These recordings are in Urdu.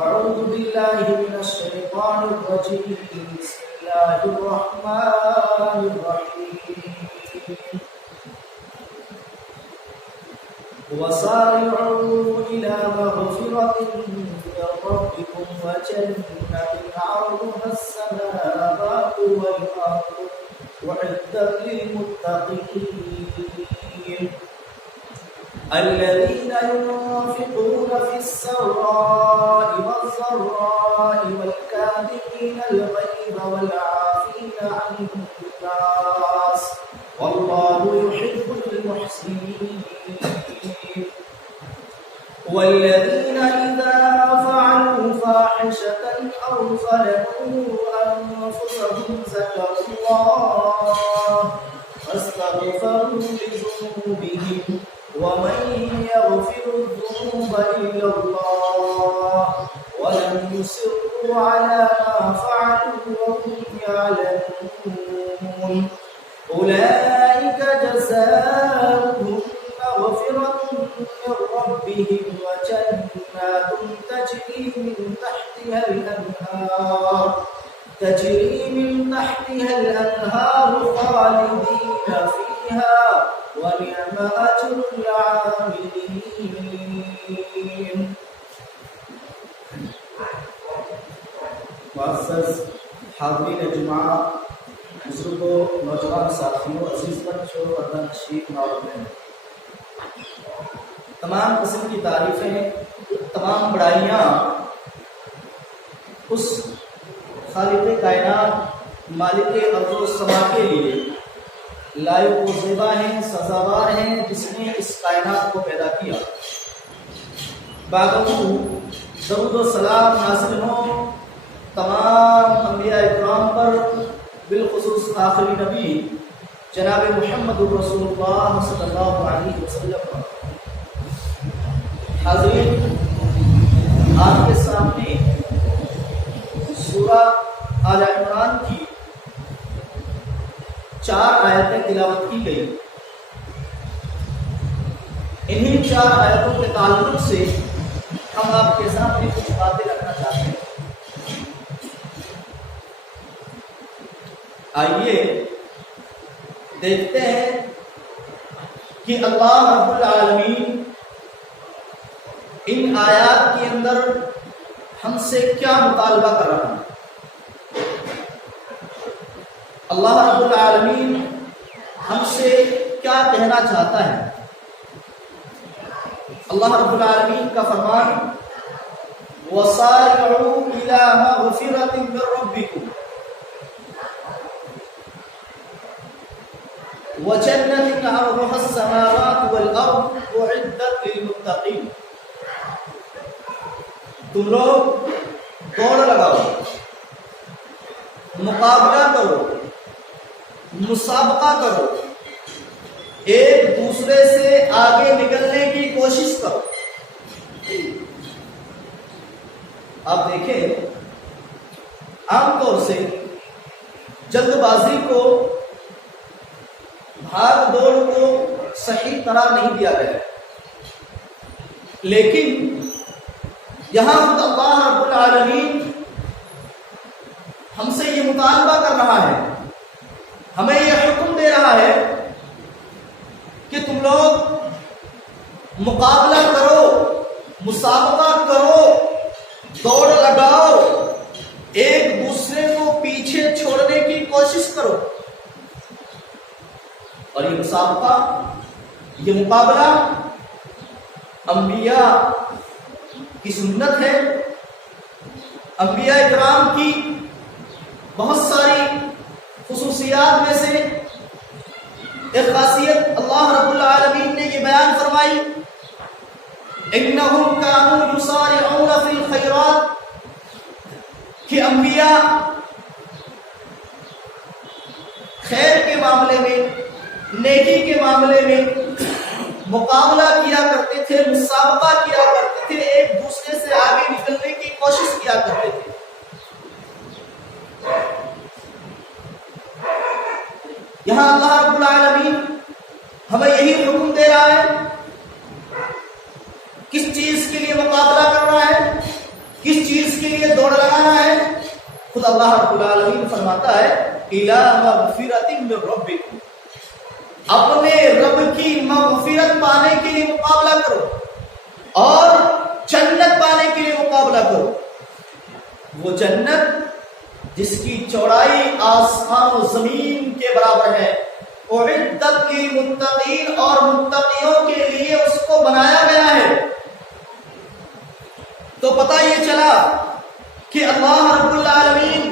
أعوذ بالله من الشيطان الرجيم. بسم الله الرحمن الرحيم. وسارعوا إلى مغفرة من ربكم وجنة عرضها السماوات والأرض أعدت للمتقين الذين ينفقون في السراء والضراء والكاظمين الغيظ والعافين عن الناس والله يحب المحسنين والذين إذا فعلوا فاحشة أو ظلموا أنفسهم ذكروا الله فاستغفروا لذنوبهم ومن يغفر الذنوب إلا الله ولم يصروا على ما فعلوا وهم يعلمون أولئك جزاؤهم مغفرة من ربهم وجنات تجري من تحتها الأنهار خالدين فيها ونعم أجر العاملين. معزز حاضرین جمعہ، بزرگوں، نوجوان ساتھیوں، عزیز بچوں، پردہ نشین نوجوان، تمام قسم کی تعریفیں، تمام بڑائیاں اس خالق کائنات، مالک ارض و سما کے لیے لائق و زیبا ہیں، سزاوار ہیں، جس نے اس کائنات کو پیدا کیا. بعد درود و سلام نازل ہوں تمام انبیاء اکرام پر، بالخصوص آخری نبی جناب محمد رسول اللہ صلی اللہ علیہ وسلم. حاضرین، آپ کے سامنے سورہ آل عمران کی 4 آیتیں تلاوت کی گئی. انہی 4 آیتوں کے تعلق سے ہم آپ کے سامنے کچھ باتیں رکھنا چاہتے ہیں. آئیے دیکھتے ہیں کہ اللہ رب العالمین ان آیات کے اندر ہم سے کیا مطالبہ کر رہا ہے. اللہ رب العالمین ہم سے کیا کہنا چاہتا ہے. اللہ رب العالمین کا فرمان وَسَارِعُوا إِلَى مَغْفِرَةٍ مِّن رَّبِّكُمْ وَجَنَّةٍ عَرْضُهَا السَّمَاوَاتُ وَالْأَرْضُ أُعِدَّتْ لِلْمُتَّقِينَ. تم لوگ دوڑ لگاؤ، مقابلہ کرو، مسابقہ کرو، ایک دوسرے سے آگے نکلنے کی کوشش کرو. آپ دیکھیں، عام طور سے جلد بازی کو، بھاگ دوڑ کو صحیح قرار نہیں دیا گیا، لیکن یہاں خود اللہ رب العالمین ہم سے یہ مطالبہ کر رہا ہے، ہمیں یہ حکم دے رہا ہے کہ تم لوگ مقابلہ کرو، مسابقہ کرو، دوڑ لگاؤ، ایک دوسرے کو پیچھے چھوڑنے کی کوشش کرو. اور یہ مسابقہ، یہ مقابلہ انبیاء کی سنت ہے. انبیاء اکرام کی بہت ساری خصوصیات میں سے ایک خاصیت اللہ رب العالمین نے یہ بیان فرمائی انہم کانوا یسارعون فی الخیرات، کہ انبیاء خیر کے معاملے میں، نیکی کے معاملے میں مقابلہ کیا کرتے تھے، مسابقہ کیا کرتے تھے، ایک دوسرے سے آگے نکلنے کی کوشش کیا کرتے تھے. یہاں اللہ رب العالمین ہمیں یہی حکم دے رہا ہے. کس چیز کے لیے مقابلہ کر رہا ہے؟ کس کے لیے دوڑ لگانا ہے؟ خود اللہ رب العالمین فرماتا ہے اِلَى مَغْفِرَةٍ مِّن رَبِّكُمْ، اپنے رب کی مغفرت پانے کے لیے مقابلہ کرو اور جنت پانے کے لیے مقابلہ کرو. وہ جنت جس کی چوڑائی آسمان و زمین کے برابر ہے، اعدت للمتقین، اور متقیوں کے لیے اس کو بنایا گیا ہے. تو پتہ یہ چلا کہ اللہ رب العالمین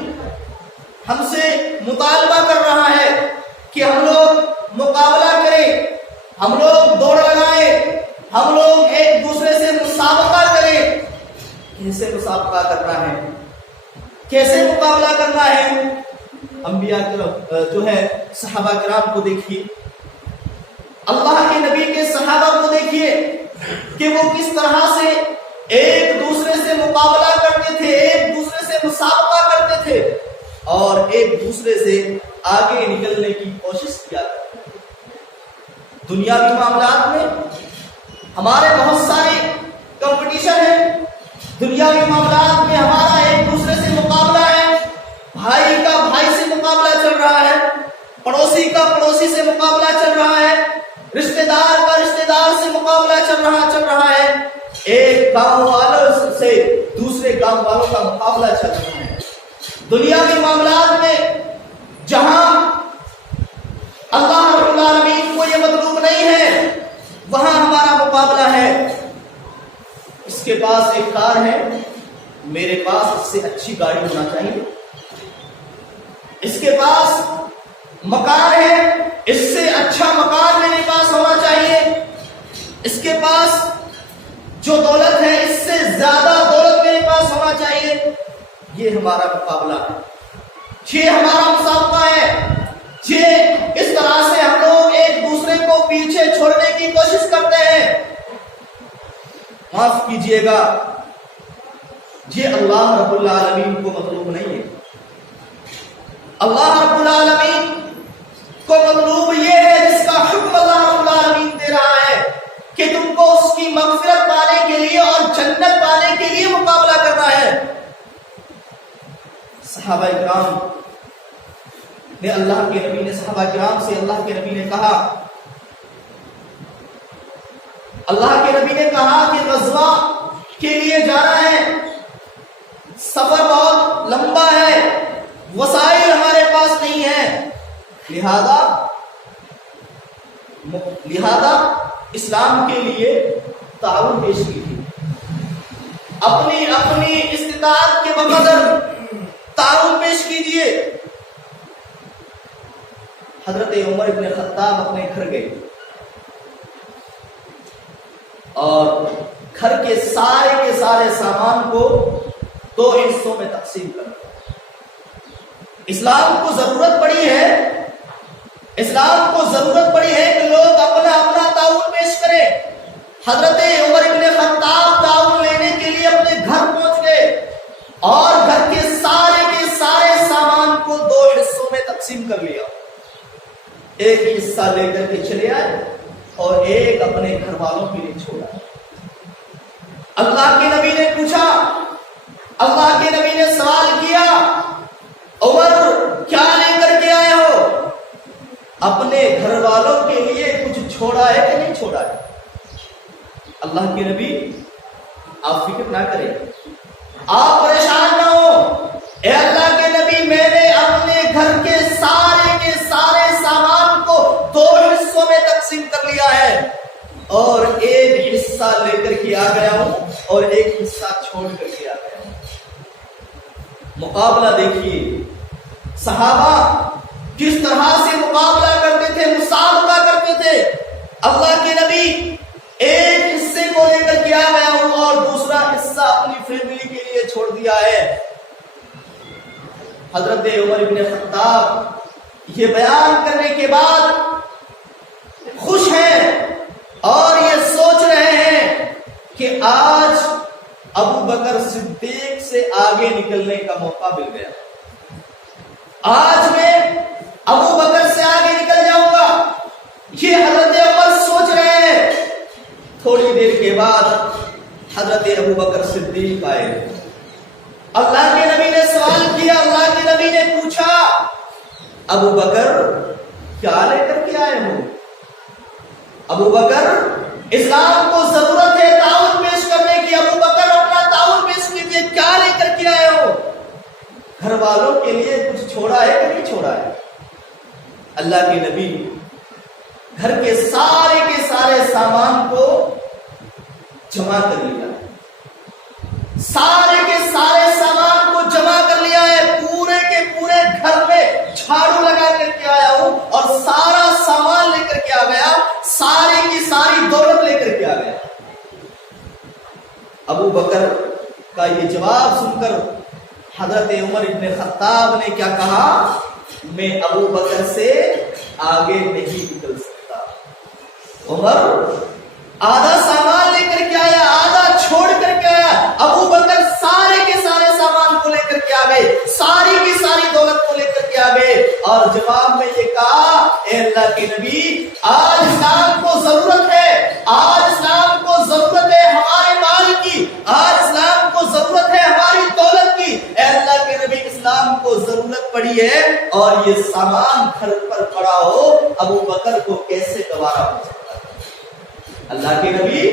ہم سے مطالبہ کر رہا ہے کہ ہم لوگ مقابلہ کریں، ہم لوگ دوڑ لگائیں، ہم لوگ ایک دوسرے سے مسابقہ کریں. کیسے مسابقہ کرنا ہے، کیسے مقابلہ کرنا ہے؟ انبیاء جو ہے صحابہ کرام کو دیکھیے، اللہ کے نبی کے صحابہ کو دیکھیے کہ وہ کس طرح سے ایک دوسرے سے مقابلہ کرتے تھے، ایک دوسرے سے مسابقہ کرتے تھے اور ایک دوسرے سے آگے نکلنے کی کوشش کیا کرتے تھے. دنیاوی معاملات میں ہمارے بہت سارے کمپٹیشن ہیں، دنیاوی معاملات میں ہمارا ایک دوسرے سے مقابلہ ہے. بھائی کا بھائی سے مقابلہ چل رہا ہے، پڑوسی کا پڑوسی سے مقابلہ چل رہا ہے، رشتہ دار کا رشتہ دار سے مقابلہ چل رہا ہے، ایک گاؤں والوں سے دوسرے گاؤں والوں کا مقابلہ چل رہا ہے. دنیاوی معاملات میں جہاں اللہ رب العالمین کو یہ مطلوب نہیں ہے وہاں ہمارا مقابلہ ہے. اس کے پاس ایک کار ہے، میرے پاس اس سے اچھی گاڑی ہونا چاہیے. اس کے پاس مکان ہے، اس سے اچھا مکان میرے پاس ہونا چاہیے. اس کے پاس جو دولت ہے اس سے زیادہ دولت میرے پاس ہونا چاہیے. یہ ہمارا مقابلہ ہے، یہ ہمارا مسابقہ ہے. یہ اس طرح سے ہم لوگ ایک دوسرے کو پیچھے چھوڑنے کی کوشش کرتے ہیں. معاف کیجئے گا، یہ اللہ رب العالمین کو مطلوب نہیں ہے. اللہ رب العالمین کو مطلوب یہ ہے جس کا حکم اللہ رب العالمین دے رہا ہے کہ تم کو اس کی مغفرت پانے کے لیے اور جنت پانے کے لیے مقابلہ کرنا ہے. صحابہ کرام نے اللہ کے نبی نے صحابہ کرام سے اللہ کے نبی نے کہا، اللہ کے نبی نے کہا کہ غزوہ کے لیے جانا ہے، سفر بہت لمبا ہے، وسائل ہمارے پاس نہیں ہے، لہذا اسلام کے لیے تعاون پیش کیجیے، اپنی استطاعت کے بقدر تعاون پیش کیجیے. حضرت عمر ابن خطاب اپنے گھر گئے اور گھر کے سارے سامان کو 2 حصوں میں تقسیم کر دیا. اسلام کو ضرورت پڑی ہے کہ لوگ اپنا تعاون پیش کریں. حضرت عمر ابن خطاب تعاون لینے کے لیے اپنے گھر پہنچ گئے اور گھر کے سارے سامان کو 2 حصوں میں تقسیم کر لیا. ایک حصہ لے کر کے چلے آئے اور ایک اپنے گھر والوں کے لیے چھوڑا. اللہ کے نبی نے پوچھا، اللہ کے نبی نے سوال کیا، عمر کیا لے کر کے آئے ہو؟ اپنے گھر والوں کے لیے کچھ چھوڑا ہے کہ نہیں چھوڑا ہے؟ اللہ کے نبی آپ فکر نہ کریں، آپ پریشان نہ ہو. اے اللہ کے نبی، میں نے اپنے گھر کے سارے سامان کو 2 حصوں میں تقسیم کر لیا ہے اور ایک حصہ لے کر کے آ گیا ہوں اور ایک حصہ چھوڑ کر کے آ گیا ہوں. مقابلہ دیکھیے، صحابہ کس طرح سے مقابلہ کرتے تھے، مسابقہ کرتے تھے. اللہ کے نبی ایک حصے کو لے کر کے آ گیا ہوں اور دوسرا حصہ اپنی فیملی کے لیے چھوڑ دیا ہے. حضرت عمر بن خطاب یہ بیان کرنے کے بعد خوش ہیں اور یہ سوچ رہے ہیں کہ آج ابو بکر صدیق سے آگے نکلنے کا موقع مل گیا. آج میں ابو بکر سے آگے نکل جاؤں گا، یہ حضرت عمر سوچ رہے ہیں. تھوڑی دیر کے بعد حضرت ابو بکر صدیق آئے اللہ کے نبی نے سوال کیا، اللہ کے نبی نے پوچھا ابو بکر کیا لے کر کے آئے ہو؟ ابو بکر اسلام کو ضرورت ہے تعاون پیش کرنے کی، ابو بکر اپنا تعاون پیش کیجیے، کیا لے کر کے آئے ہو؟ گھر والوں کے لیے کچھ چھوڑا ہے کہ نہیں چھوڑا ہے؟ اللہ کے نبی گھر کے سارے سامان کو جمع کر لیا، سارے کے سارے سامان کو جمع کر لیا ہے، پورے کے پورے گھر میں جھاڑو لگا کر کے آیا ہوں اور سارا سامان لے کر کے آ گیا، سارے کی ساری دولت لے کر کے آ گیا۔ ابو بکر کا یہ جواب سن کر حضرت عمر ابن خطاب نے کیا کہا؟ میں ابو بکر سے آگے نہیں نکل سکتا۔ عمر آدھا سامان لے کر کے آیا، آدھا چھوڑ کر کے آیا، ابو بکر سارے کے سارے سامان کو لے کر کے آ گئے، ساری کی ساری دولت کو لے کر کے آ گئے اور جواب میں یہ کہا، اے اللہ کے نبی آج اسلام کو ضرورت ہے، آج اسلام کو ضرورت ہے ہمارے مال کی، آج اسلام کو ضرورت ہے ہماری دولت کی، اے اللہ کے نبی اسلام کو ضرورت پڑی ہے اور یہ سامان گھر پر پڑا ہو، ابو بکر کو کیسے گوارا ہو سکتا؟ اللہ کے نبی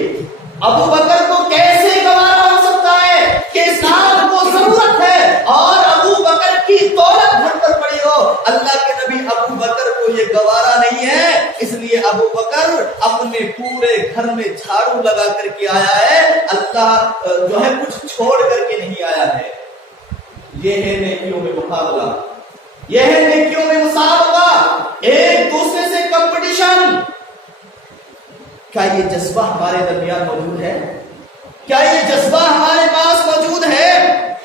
ابو بکر کو کیسے گوارا ہو سکتا ہے کہ اسلام کو ضرورت ہے اور ابو بکر کی دولت گھر پر پڑی ہو؟ اللہ کے نبی ابو بکر کو یہ گوارا نہیں ہے، اس لیے ابو بکر اپنے پورے گھر میں جھاڑو لگا کر کے آیا ہے، اللہ جو ہے کچھ چھوڑ کر کے نہیں آیا ہے۔ یہ ہے نیکیوں میں مقابلہ، یہ ہے نیکیوں میں مسابقہ، ایک دوسرے سے کمپٹیشن۔ کیا یہ جذبہ ہمارے درمیان موجود ہے؟ کیا یہ جذبہ ہمارے پاس موجود ہے؟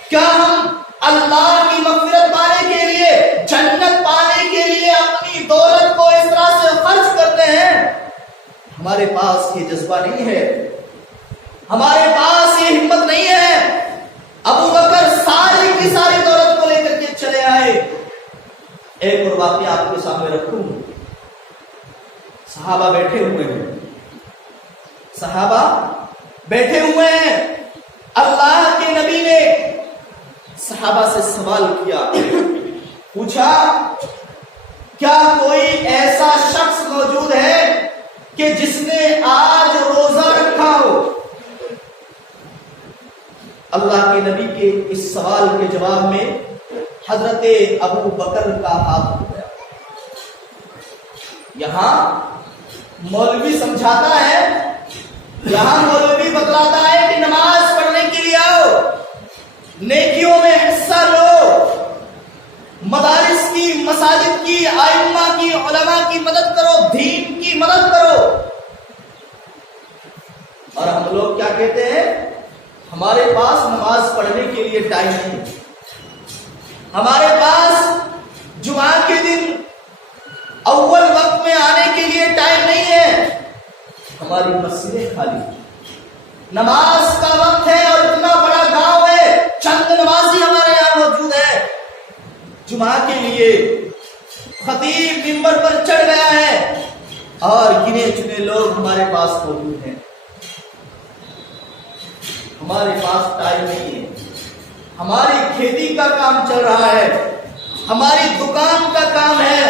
کیا ہم اللہ کی مغفرت پانے کے لیے، جنت پانے کے لیے اپنی دولت کو اس طرح سے خرچ کرتے ہیں؟ ہمارے پاس یہ جذبہ نہیں ہے، ہمارے پاس یہ ہمت نہیں ہے۔ ابو بکر ساری کی ساری دولت کو لے کر کے چلے آئے۔ ایک اور واقعہ آپ کے سامنے رکھوں، صحابہ بیٹھے ہوئے ہیں، صحابہ بیٹھے ہوئے ہیں، اللہ کے نبی نے صحابہ سے سوال کیا، پوچھا کیا کوئی ایسا شخص موجود ہے کہ جس نے آج روزہ رکھا ہو؟ اللہ کے نبی کے اس سوال کے جواب میں حضرت ابو بکر کا ہاتھ ہو گیا۔ یہاں مولوی سمجھاتا ہے، یہاں مولوی بتلاتا ہے کہ نماز پڑھنے کے لیے آؤ، نیکیوں میں حصہ لو، مدارس کی، مساجد کی، ائمہ کی، علماء کی مدد کرو، دین کی مدد کرو۔ اور ہم لوگ کیا کہتے ہیں؟ ہمارے پاس نماز پڑھنے کے لیے ٹائم نہیں، ہمارے پاس جمعہ کے دن اول وقت میں آنے کے لیے ٹائم نہیں ہے، ہماری مسجدیں خالی، نماز کا وقت ہے اور اتنا بڑا گاؤں ہے، چند نمازی ہمارے یہاں موجود ہے، جمعہ کے لیے خطیب منبر پر چڑھ گیا ہے اور گنے چنے لوگ ہمارے پاس موجود ہیں، ہمارے پاس ٹائم نہیں ہے، ہماری کھیتی کا کام چل رہا ہے، ہماری دکان کا کام ہے،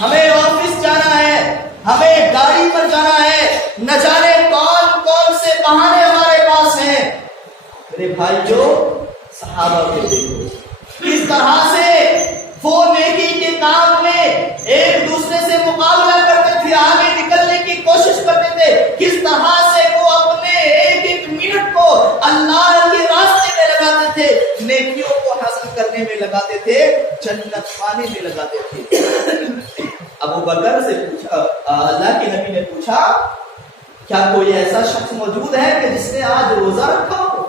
ہمیں آفس جانا ہے، ہمیں گاڑی پر جانا ہے، نہ جانے کون کون سے بہانے ہمارے پاس ہیں۔ میرے بھائیو، صحابہ کو دیکھو کس طرح سے وہ نیکی کے کام میں ایک دوسرے سے مقابلہ کرتے تھے، آگے نکلنے کی کوشش کرتے تھے، کس طرح سے وہ اپنے ایک ایک منٹ کو اللہ کے راستے میں لگاتے تھے، نیکیوں کو حاصل کرنے میں لگاتے تھے، جنت پانے میں لگاتے تھے۔ ابو بکر سے پوچھا، اللہ کے نبی نے پوچھا کیا کوئی ایسا شخص موجود ہے کہ جس نے آج روزہ رکھا ہو؟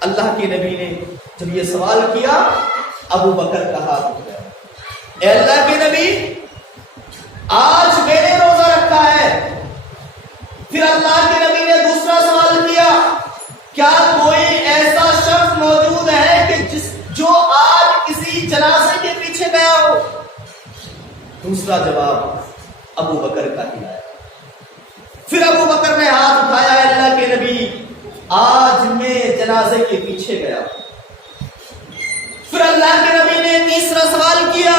اللہ کے نبی نے جب یہ سوال کیا، ابو بکر کا ہاتھ ہو گیا، اے اللہ کے نبی آج میں نے روزہ رکھا ہے۔ پھر اللہ کے نبی نے دوسرا سوال کیا، کیا کوئی ایسا شخص موجود ہے کہ جو آج کسی جنازے کے پیچھے گیا ہو؟ دوسرا جواب ابو بکر کا ہی آیا۔ پھر ابو بکر نے ہاتھ اٹھایا، اللہ کے نبی آج میں جنازے کے پیچھے گیا، تیسرا سوال کیا،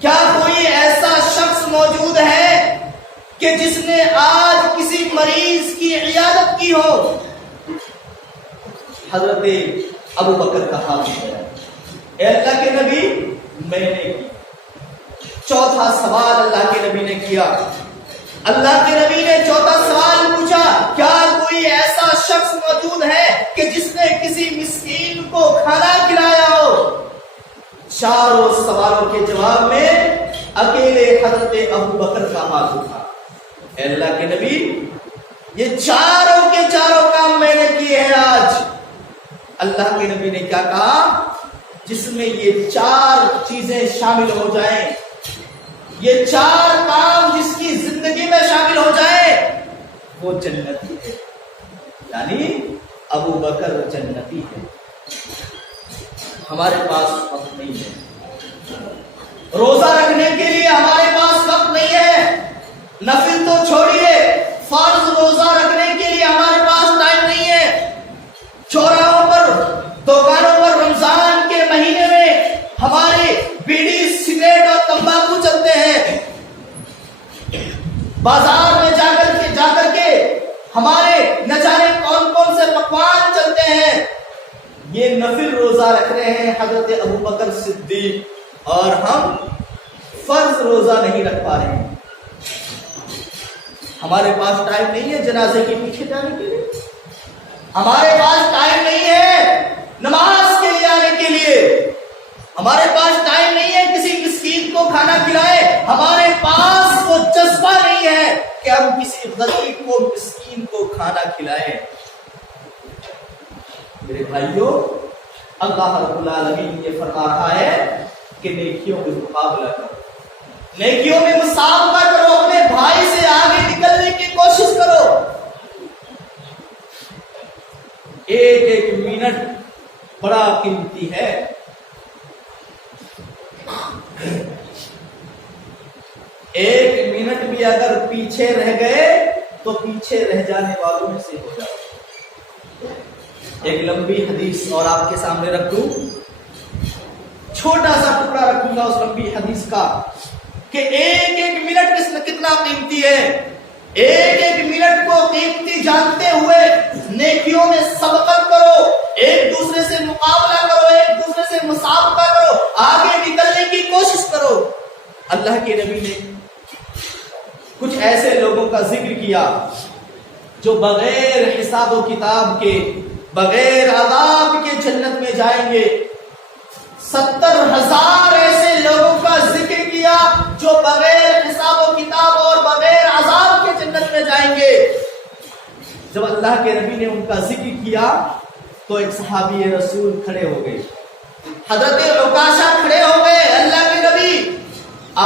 کیا کوئی ایسا شخص موجود ہے کہ جس نے آج کسی مریض کی عیادت کی ہو؟ حضرت ابو بکر کا ہاتھ اٹھایا، اے اللہ کے نبی میں نے کی۔ چوتھا سوال اللہ کے نبی نے کیا، اللہ کے نبی نے چوتھا سوال پوچھا، کیا کوئی ایسا شخص موجود ہے کہ جس نے کسی مسکین کو کھانا کھلایا ہو؟ چاروں سوالوں کے جواب میں اکیلے حضرت ابو بکر کا ہاتھ اٹھا، اے اللہ کے نبی یہ چاروں کے چاروں کام میں نے کیے ہیں آج۔ اللہ کے نبی نے کیا کہا؟ جس میں یہ چار چیزیں شامل ہو جائیں، یہ چار کام جس کی زندگی میں شامل ہو جائے وہ جنتی ہے، یعنی ابو بکر جنتی ہے۔ ہمارے پاس وقت نہیں ہے، روزہ رکھنے کے لیے ہمارے پاس وقت نہیں ہے، نفل تو چھوڑیے، فرض روزہ رکھنے کے لیے ہمارے پاس ٹائم نہیں ہے۔ چوراہوں پر، دکانوں پر رمضان کے مہینے میں ہمارے بیڑی، سگریٹ اور تمباکو چلتے ہیں، بازار میں جا کر کے ہمارے نہ جانے کون کون سے پکوان چلتے ہیں۔ یہ نفل روزہ رکھ رہے ہیں حضرت ابو بکر صدیق، اور ہم فرض روزہ نہیں رکھ پا رہے ہیں۔ ہمارے پاس ٹائم نہیں ہے جنازے کے پیچھے جانے کے لیے، ہمارے پاس ٹائم نہیں ہے نماز کے لیے آنے کے لیے، ہمارے پاس ٹائم نہیں ہے کسی مسکین کو کھانا کھلائے، ہمارے پاس وہ جذبہ نہیں ہے کہ ہم کسی غریب کو، مسکین کو کھانا کھلائیں۔ میرے بھائیوں، اللہ رب العالمین یہ فرما رہا ہے کہ نیکیوں میں مقابلہ کرو، نیکیوں میں مسابقہ کرو، اپنے بھائی سے آگے نکلنے کی کوشش کرو۔ ایک ایک منٹ بڑا قیمتی ہے، ایک منٹ بھی اگر پیچھے رہ گئے تو پیچھے رہ جانے والوں میں سے ہو جاؤ۔ ایک لمبی حدیث اور آپ کے سامنے رکھ دوں، چھوٹا سا ٹکڑا رکھوں گا اس لمبی حدیث کا، کہ ایک ایک منٹ کتنا قیمتی ہے۔ ایک ایک منٹ کو قیمتی جانتے ہوئے نیکیوں میں سبقت کرو، ایک دوسرے سے مقابلہ کرو، ایک دوسرے سے مسابقہ کرو، آگے نکلنے کی کوشش کرو۔ اللہ کے نبی نے کچھ ایسے لوگوں کا ذکر کیا جو بغیر حساب و کتاب کے، بغیر عذاب کے جنت میں جائیں گے۔ 70,000 ایسے لوگوں کا ذکر کیا جو بغیر حساب و کتاب اور بغیر عذاب کے جنت میں جائیں گے۔ جب اللہ کے نبی نے ان کا ذکر کیا تو ایک صحابی رسول کھڑے ہو گئے، حضرت عکاشہ کھڑے ہو گئے، اللہ کے نبی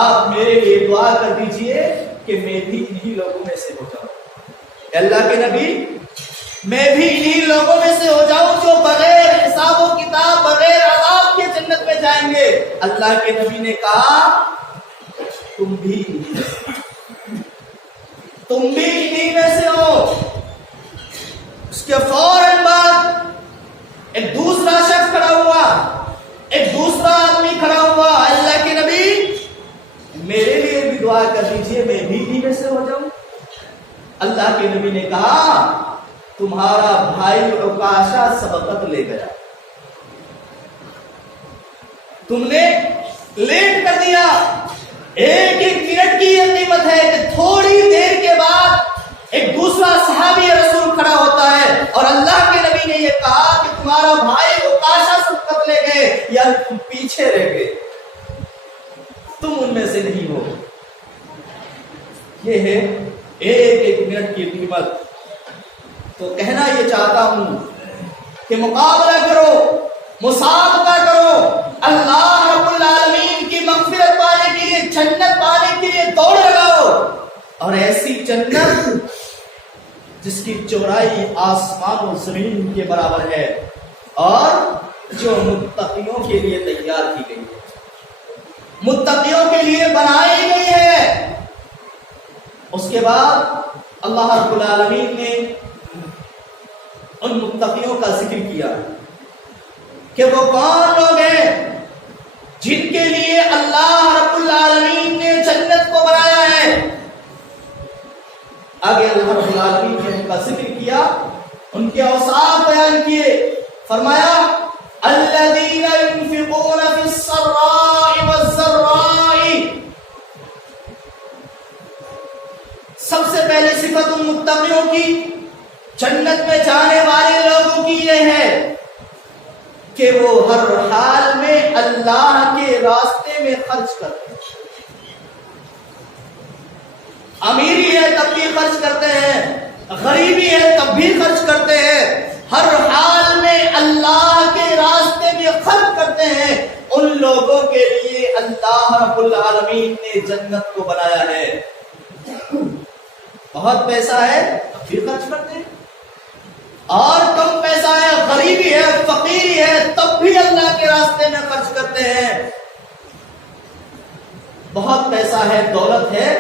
آپ میرے لیے دعا کر دیجئے کہ میں بھی انہی لوگوں میں سے ہو جاؤں۔ اللہ کے نبی میں بھی انہی لوگوں میں سے ہو جاؤں جو بغیر حساب و کتاب، بغیر عذاب کے جنت میں جائیں گے۔ اللہ کے نبی نے کہا تم بھی انہی میں سے ہو۔ اس کے فوراً بعد ایک دوسرا شخص کھڑا ہوا، ایک دوسرا آدمی کھڑا ہوا، اللہ کے نبی میرے لیے بھی دعا کر دیجئے میں بھی انہی میں سے ہو جاؤں۔ اللہ کے نبی نے کہا تمہارا بھائی عکاشہ سبقت لے گیا، تم نے لیٹ کر دیا۔ ایک ایک منٹ کی یہ قیمت ہے کہ تھوڑی دیر کے بعد ایک دوسرا صحابی رسول کھڑا ہوتا ہے اور اللہ کے نبی نے یہ کہا کہ تمہارا بھائی عکاشہ سبقت لے گئے، یا تم پیچھے رہ گئے، تم ان میں سے نہیں ہو۔ یہ ہے ایک ایک منٹ کی قیمت۔ تو کہنا یہ چاہتا ہوں کہ مقابلہ کرو، مسابقہ کرو، اللہ رب العالمین کی مغفرت پانے کے لیے، جنت پانے کے لیے دوڑ لگاؤ، اور ایسی جنت جس کی چوڑائی آسمان و زمین کے برابر ہے، اور جو متقیوں کے لیے تیار کی گئی ہے، متقیوں کے لیے بنائی گئی ہے۔ اس کے بعد اللہ رب العالمین نے ان متقیوں کا ذکر کیا کہ وہ کون لوگ ہیں جن کے لیے اللہ رب العالمین نے جنت کو بنایا ہے. آگے اللہ رب العالمین نے ان کا ذکر کیا، ان کے اوصاف بیان کیے. فرمایا الذین ينفقون فی السراء والضراء. سب سے پہلے صفت ان متقیوں کی، جنت میں جانے والے لوگوں کی یہ ہے کہ وہ ہر حال میں اللہ کے راستے میں خرچ کرتے ہیں. امیری ہے تب بھی خرچ کرتے ہیں، غریبی ہے تب بھی خرچ کرتے ہیں، ہر حال میں اللہ کے راستے میں خرچ کرتے ہیں. ان لوگوں کے لیے اللہ رب العالمین نے جنت کو بنایا ہے. بہت پیسہ ہے تب بھی خرچ کرتے ہیں، اور کم پیسہ ہے، غریبی ہے، فقیری ہے، تب بھی اللہ کے راستے میں خرچ کرتے ہیں. بہت پیسہ ہے، دولت ہے،